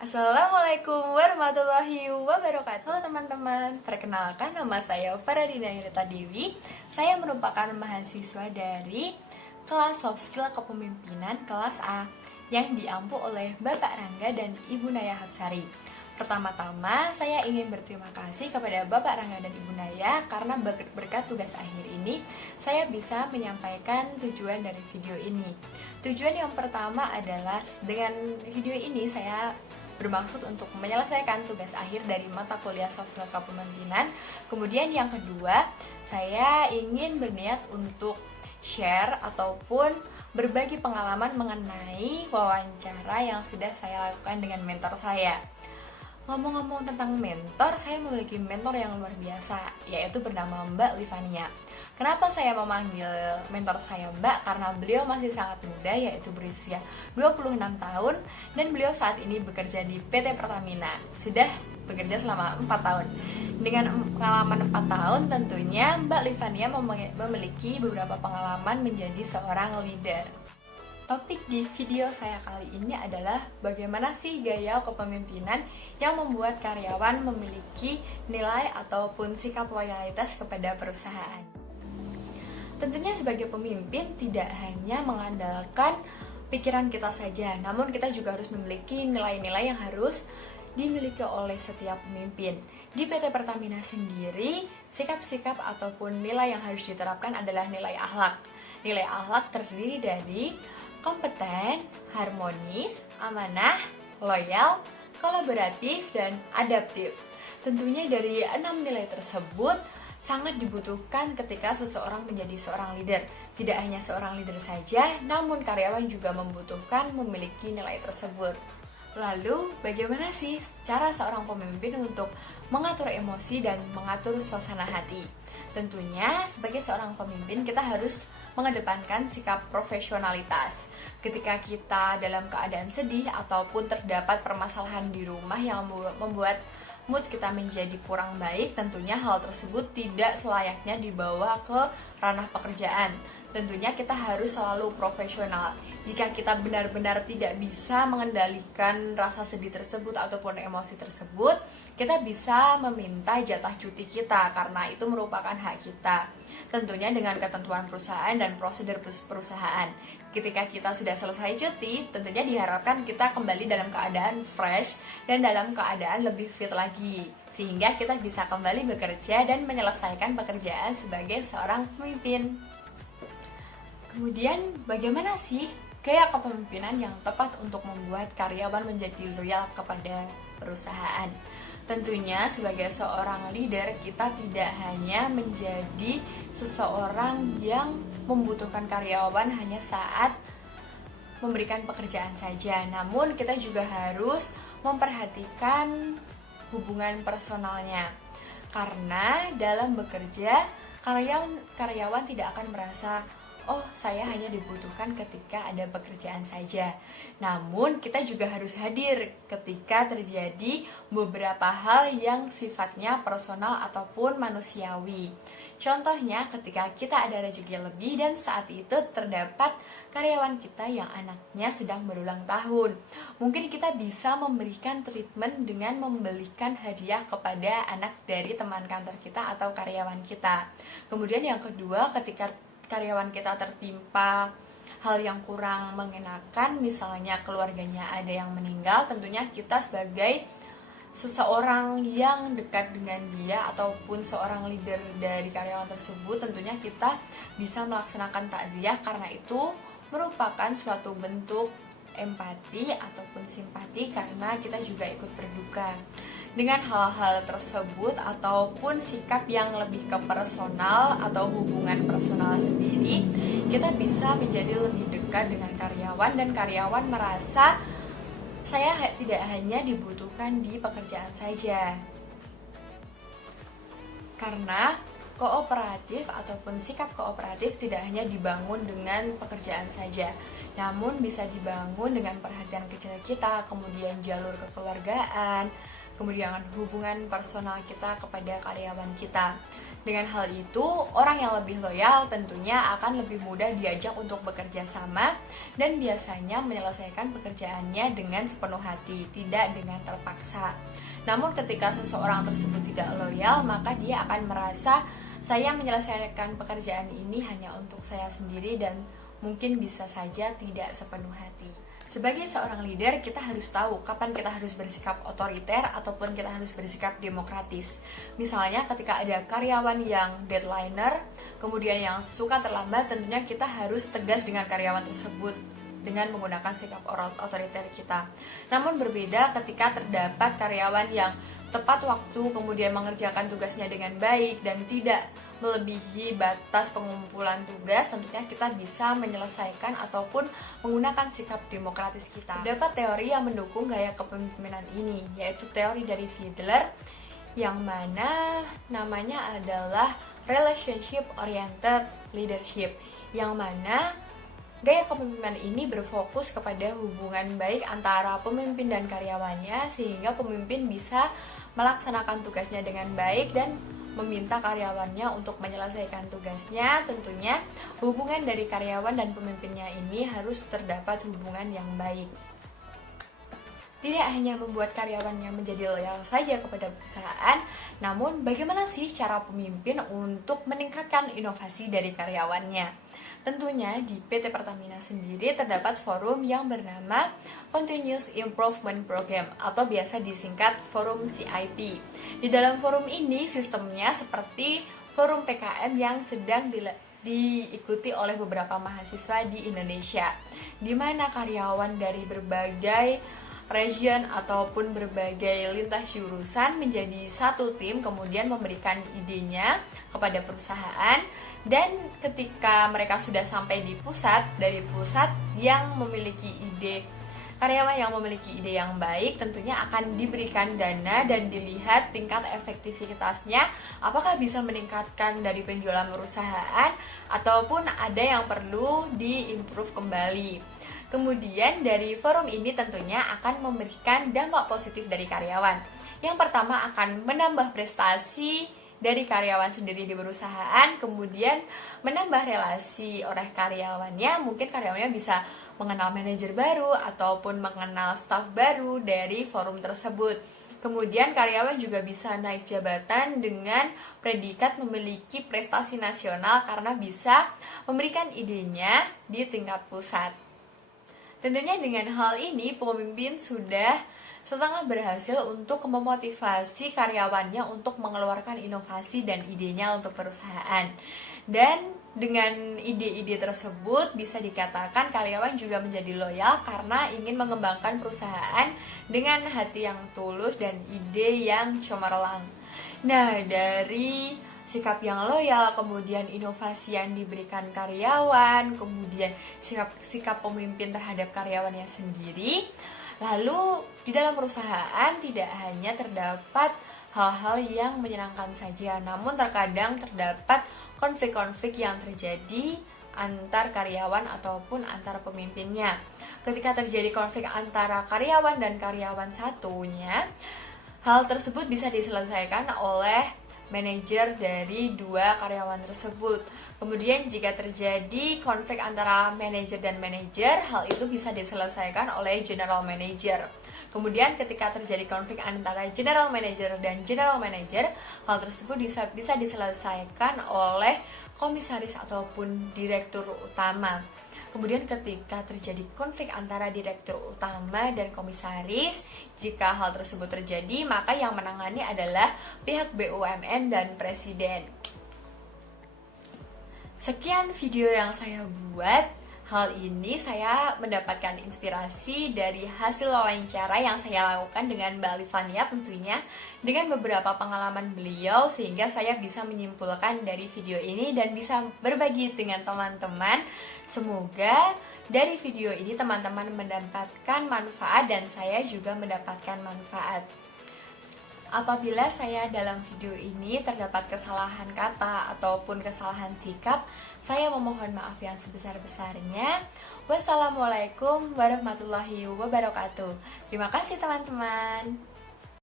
Assalamualaikum warahmatullahi wabarakatuh. Halo teman-teman, perkenalkan nama saya Faradina Yunita Dewi. Saya merupakan mahasiswa dari kelas Soft Skill Kepemimpinan kelas A yang diampu oleh Bapak Rangga dan Ibu Naya Hafsari. Pertama-tama, saya ingin berterima kasih kepada Bapak Rangga dan Ibu Naya karena berkat tugas akhir ini, saya bisa menyampaikan tujuan dari video ini. Tujuan yang pertama adalah dengan video ini saya bermaksud untuk menyelesaikan tugas akhir dari mata kuliah Soft Skill Kepemimpinan. Kemudian yang kedua, saya ingin berniat untuk share ataupun berbagi pengalaman mengenai wawancara yang sudah saya lakukan dengan mentor saya. Ngomong-ngomong tentang mentor, saya memiliki mentor yang luar biasa, yaitu bernama Mbak Livania. Kenapa saya memanggil mentor saya Mbak? Karena beliau masih sangat muda, yaitu berusia 26 tahun, dan beliau saat ini bekerja di PT Pertamina. Sudah bekerja selama 4 tahun. Dengan pengalaman 4 tahun, tentunya Mbak Livania memiliki beberapa pengalaman menjadi seorang leader. Topik di video saya kali ini adalah bagaimana sih gaya kepemimpinan yang membuat karyawan memiliki nilai ataupun sikap loyalitas kepada perusahaan. Tentunya sebagai pemimpin tidak hanya mengandalkan pikiran kita saja, namun kita juga harus memiliki nilai-nilai yang harus dimiliki oleh setiap pemimpin. Di PT Pertamina sendiri, sikap-sikap ataupun nilai yang harus diterapkan adalah nilai akhlak. Nilai akhlak terdiri dari kompeten, harmonis, amanah, loyal, kolaboratif, dan adaptif. Tentunya dari 6 nilai tersebut sangat dibutuhkan ketika seseorang menjadi seorang leader. Tidak hanya seorang leader saja, namun karyawan juga membutuhkan memiliki nilai tersebut. Lalu, bagaimana sih cara seorang pemimpin untuk mengatur emosi dan mengatur suasana hati? Tentunya, sebagai seorang pemimpin, kita harus mengedepankan sikap profesionalitas. Ketika kita dalam keadaan sedih ataupun terdapat permasalahan di rumah yang membuat mood kita menjadi kurang baik, tentunya hal tersebut tidak selayaknya dibawa ke ranah pekerjaan. Tentunya kita harus selalu profesional. Jika kita benar-benar tidak bisa mengendalikan rasa sedih tersebut ataupun emosi tersebut, kita bisa meminta jatah cuti kita karena itu merupakan hak kita. Tentunya dengan ketentuan perusahaan dan prosedur perusahaan. Ketika kita sudah selesai cuti, tentunya diharapkan kita kembali dalam keadaan fresh dan dalam keadaan lebih fit lagi, sehingga kita bisa kembali bekerja dan menyelesaikan pekerjaan sebagai seorang pemimpin. Kemudian, bagaimana sih gaya kepemimpinan yang tepat untuk membuat karyawan menjadi loyal kepada perusahaan? Tentunya sebagai seorang leader, kita tidak hanya menjadi seseorang yang membutuhkan karyawan hanya saat memberikan pekerjaan saja, namun kita juga harus memperhatikan hubungan personalnya. Karena dalam bekerja, karyawan tidak akan merasa oh, saya hanya dibutuhkan ketika ada pekerjaan saja. Namun, kita juga harus hadir ketika terjadi beberapa hal yang sifatnya personal ataupun manusiawi. Contohnya, ketika kita ada rezeki lebih dan saat itu terdapat karyawan kita yang anaknya sedang berulang tahun. Mungkin kita bisa memberikan treatment dengan membelikan hadiah kepada anak dari teman kantor kita atau karyawan kita. Kemudian yang kedua, ketika karyawan kita tertimpa hal yang kurang mengenakan, misalnya keluarganya ada yang meninggal, tentunya kita sebagai seseorang yang dekat dengan dia ataupun seorang leader dari karyawan tersebut, tentunya kita bisa melaksanakan takziah karena itu merupakan suatu bentuk empati ataupun simpati karena kita juga ikut berduka. Dengan hal-hal tersebut ataupun sikap yang lebih ke personal atau hubungan personal sendiri, kita bisa menjadi lebih dekat dengan karyawan dan karyawan merasa saya tidak hanya dibutuhkan di pekerjaan saja. Karena kooperatif ataupun sikap kooperatif tidak hanya dibangun dengan pekerjaan saja, namun bisa dibangun dengan perhatian kecil kita, kemudian jalur kekeluargaan, kemudian hubungan personal kita kepada karyawan kita. Dengan hal itu, orang yang lebih loyal tentunya akan lebih mudah diajak untuk bekerja sama dan biasanya menyelesaikan pekerjaannya dengan sepenuh hati, tidak dengan terpaksa. Namun ketika seseorang tersebut tidak loyal, maka dia akan merasa saya menyelesaikan pekerjaan ini hanya untuk saya sendiri dan mungkin bisa saja tidak sepenuh hati. Sebagai seorang leader, kita harus tahu kapan kita harus bersikap otoriter ataupun kita harus bersikap demokratis. Misalnya ketika ada karyawan yang deadliner, kemudian yang suka terlambat, tentunya kita harus tegas dengan karyawan tersebut dengan menggunakan sikap otoriter kita. Namun berbeda ketika terdapat karyawan yang tepat waktu, kemudian mengerjakan tugasnya dengan baik dan tidak melebihi batas pengumpulan tugas, tentunya kita bisa menyelesaikan ataupun menggunakan sikap demokratis kita. Terdapat teori yang mendukung gaya kepemimpinan ini, yaitu teori dari Fiedler, yang mana namanya adalah relationship oriented leadership, yang mana gaya kepemimpinan ini berfokus kepada hubungan baik antara pemimpin dan karyawannya, sehingga pemimpin bisa melaksanakan tugasnya dengan baik dan meminta karyawannya untuk menyelesaikan tugasnya. Tentunya hubungan dari karyawan dan pemimpinnya ini harus terdapat hubungan yang baik. Tidak hanya membuat karyawannya menjadi loyal saja kepada perusahaan, namun bagaimana sih cara pemimpin untuk meningkatkan inovasi dari karyawannya? Tentunya di PT Pertamina sendiri terdapat forum yang bernama Continuous Improvement Program atau biasa disingkat forum CIP. Di dalam forum ini sistemnya seperti forum PKM yang sedang diikuti oleh beberapa mahasiswa di Indonesia, di mana karyawan dari berbagai region ataupun berbagai lintas jurusan menjadi satu tim, kemudian memberikan idenya kepada perusahaan, dan ketika mereka sudah sampai di pusat, dari pusat yang memiliki ide, karyawan yang memiliki ide yang baik tentunya akan diberikan dana dan dilihat tingkat efektivitasnya, apakah bisa meningkatkan dari penjualan perusahaan ataupun ada yang perlu diimprove kembali. Kemudian dari forum ini tentunya akan memberikan dampak positif dari karyawan. Yang pertama akan menambah prestasi dari karyawan sendiri di perusahaan, kemudian menambah relasi oleh karyawannya, mungkin karyawannya bisa mengenal manajer baru ataupun mengenal staf baru dari forum tersebut. Kemudian karyawan juga bisa naik jabatan dengan predikat memiliki prestasi nasional karena bisa memberikan idenya di tingkat pusat. Tentunya dengan hal ini pemimpin sudah setengah berhasil untuk memotivasi karyawannya untuk mengeluarkan inovasi dan idenya untuk perusahaan. Dan dengan ide-ide tersebut bisa dikatakan karyawan juga menjadi loyal karena ingin mengembangkan perusahaan dengan hati yang tulus dan ide yang cemerlang. Nah, dari sikap yang loyal, kemudian inovasi yang diberikan karyawan, kemudian sikap pemimpin terhadap karyawannya sendiri. Lalu di dalam perusahaan tidak hanya terdapat hal-hal yang menyenangkan saja, namun terkadang terdapat konflik-konflik yang terjadi antar karyawan ataupun antar pemimpinnya. Ketika terjadi konflik antara karyawan dan karyawan satunya, hal tersebut bisa diselesaikan oleh manajer dari dua karyawan tersebut. Kemudian jika terjadi konflik antara manajer dan manajer, hal itu bisa diselesaikan oleh general manager. Kemudian ketika terjadi konflik antara general manager dan general manager, hal tersebut bisa diselesaikan oleh komisaris ataupun direktur utama. Kemudian ketika terjadi konflik antara direktur utama dan komisaris, jika hal tersebut terjadi, maka yang menangani adalah pihak BUMN dan presiden. Sekian video yang saya buat. Hal ini saya mendapatkan inspirasi dari hasil wawancara yang saya lakukan dengan Mbak Alifania tentunya, dengan beberapa pengalaman beliau, sehingga saya bisa menyimpulkan dari video ini dan bisa berbagi dengan teman-teman. Semoga dari video ini teman-teman mendapatkan manfaat dan saya juga mendapatkan manfaat. Apabila saya dalam video ini terdapat kesalahan kata ataupun kesalahan sikap, saya memohon maaf yang sebesar-besarnya. Wassalamualaikum warahmatullahi wabarakatuh. Terima kasih teman-teman.